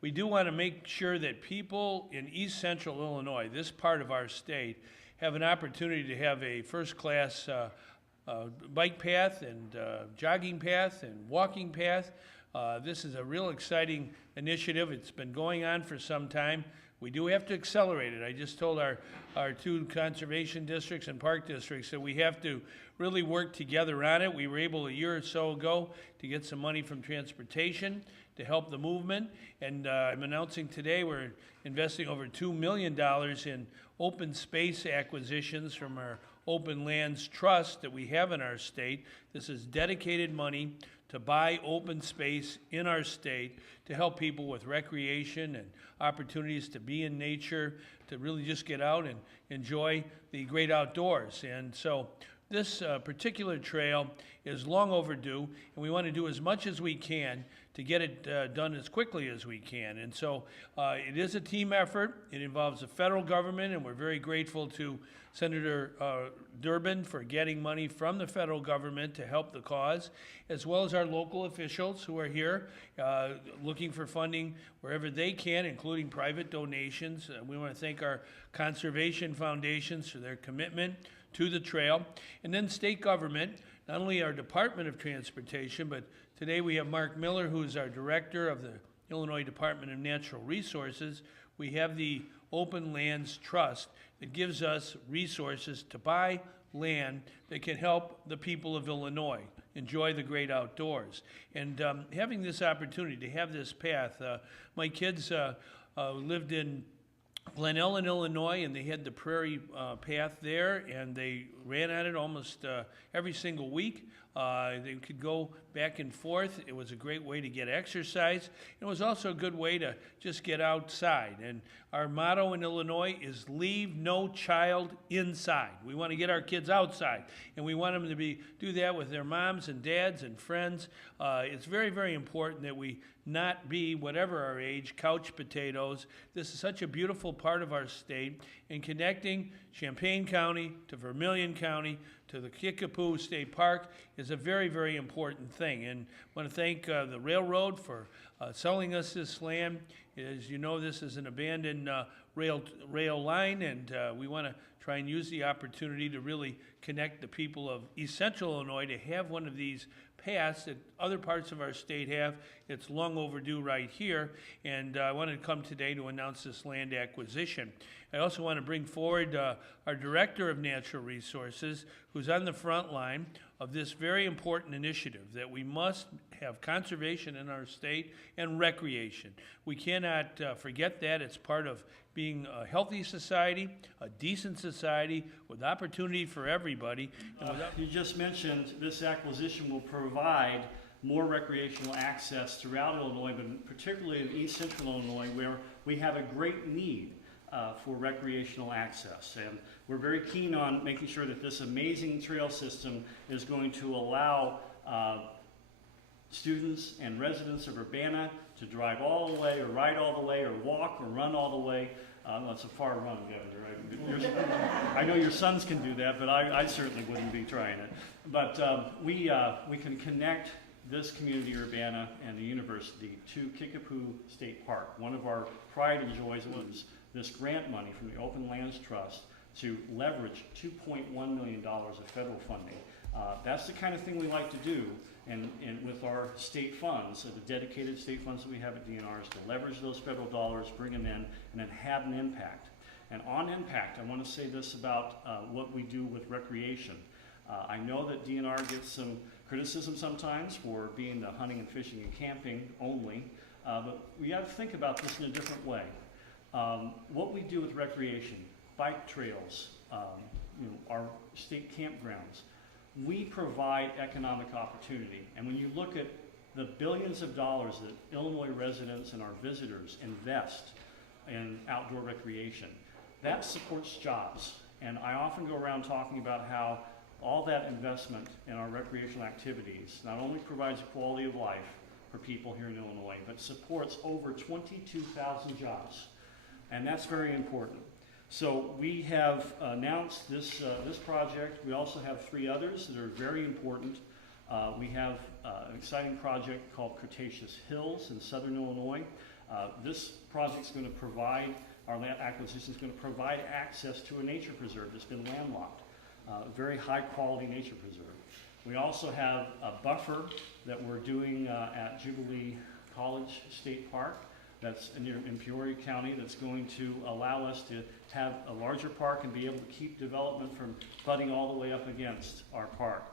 we do want to make sure that people in East Central Illinois, this part of our state, have an opportunity to have a first-class bike path and jogging path and walking path. This is a real exciting initiative. It's been going on for some time. We do have to accelerate it. I just told our two conservation districts and park districts that we have to really work together on it. We were able a year or so ago to get some money from transportation to help the movement. And I'm announcing today we're investing over $2 million in open space acquisitions from our Open Lands Trust that we have in our state. This is dedicated money to buy open space in our state to help people with recreation and opportunities to be in nature, to really just get out and enjoy the great outdoors. And so this particular trail is long overdue, and we want to do as much as we can to get it done as quickly as we can. And so it is a team effort. It involves the federal government, and we're very grateful to Senator Durbin for getting money from the federal government to help the cause, as well as our local officials who are here looking for funding wherever they can, including private donations. We want to thank our conservation foundations for their commitment to the trail. And then state government, not only our Department of Transportation, but today we have Mark Miller, who's our director of the Illinois Department of Natural Resources. We have the Open Lands Trust that gives us resources to buy land that can help the people of Illinois enjoy the great outdoors. And having this opportunity to have this path, my kids lived in Glen Ellen, Illinois, and they had the prairie path there, and they ran on it almost every single week. They could go back and forth. It was a great way to get exercise. It was also a good way to just get outside. And our motto in Illinois is leave no child inside. We want to get our kids outside, and we want them to do that with their moms and dads and friends. It's very, very important that we not be, whatever our age, couch potatoes. This is such a beautiful part of our state, and connecting Champaign County to Vermilion County to the Kickapoo State Park is a very, very important thing. And I want to thank the railroad for selling us this land. As you know, this is an abandoned rail line, and we want to try and use the opportunity to really connect the people of East Central Illinois to have one of these paths that other parts of our state have. It's long overdue right here, and I wanted to come today to announce this land acquisition. I also want to bring forward our Director of Natural Resources, who's on the front line of this very important initiative that we must have conservation in our state and recreation. We cannot forget that. It's part of being a healthy society, a decent society with opportunity for everybody. You just mentioned this acquisition will provide more recreational access throughout Illinois, but particularly in East Central Illinois, where we have a great need for recreational access. And we're very keen on making sure that this amazing trail system is going to allow students and residents of Urbana to drive all the way, or ride all the way, or walk, or run all the way. That's a far run, Governor. I know your sons can do that, but I certainly wouldn't be trying it. But we can connect this community, Urbana, and the university to Kickapoo State Park. One of our pride and joys was this grant money from the Open Lands Trust to leverage $2.1 million of federal funding. That's the kind of thing we like to do, and with our state funds, the dedicated state funds that we have at DNR, is to leverage those federal dollars, bring them in, and then have an impact. And on impact, I want to say this about what we do with recreation. I know that DNR gets some criticism sometimes for being the hunting and fishing and camping only, but we got to think about this in a different way. What we do with recreation, bike trails, our state campgrounds, we provide economic opportunity. And when you look at the billions of dollars that Illinois residents and our visitors invest in outdoor recreation, that supports jobs. And I often go around talking about how all that investment in our recreational activities not only provides a quality of life for people here in Illinois, but supports over 22,000 jobs. And that's very important. So we have announced this project. We also have 3 others that are very important. We have an exciting project called Cretaceous Hills in southern Illinois. This project's going to provide, our land acquisition is going to provide access to a nature preserve that's been landlocked, a very high quality nature preserve. We also have a buffer that we're doing at Jubilee College State Park that's in Peoria County that's going to allow us to have a larger park and be able to keep development from butting all the way up against our park.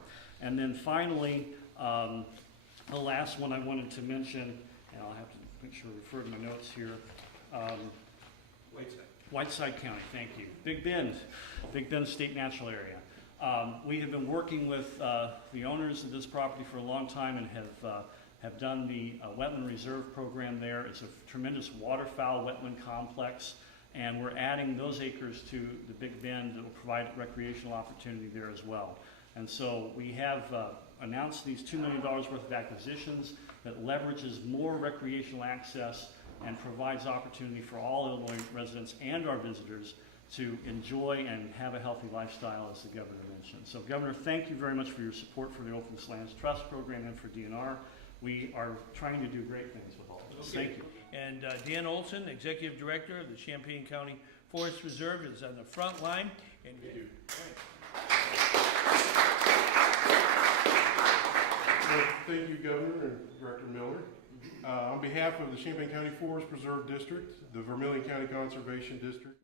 And then finally, the last one I wanted to mention, and I'll have to make sure I refer to my notes here. Whiteside County, thank you. Big Bend State Natural Area. We have been working with the owners of this property for a long time and have done the wetland reserve program there. It's a tremendous waterfowl wetland complex, and we're adding those acres to the Big Bend that will provide recreational opportunity there as well. And so we have announced these $2 million worth of acquisitions that leverages more recreational access and provides opportunity for all Illinois residents and our visitors to enjoy and have a healthy lifestyle, as the governor mentioned. So, Governor, thank you very much for your support for the Open Lands Trust Program and for DNR. We are trying to do great things with all of this. Okay. Thank you. And Dan Olson, Executive Director of the Champaign County Forest Reserve, is on the front line. And Thank you. Well, thank you, Governor and Director Miller. On behalf of the Champaign County Forest Preserve District, the Vermilion County Conservation District,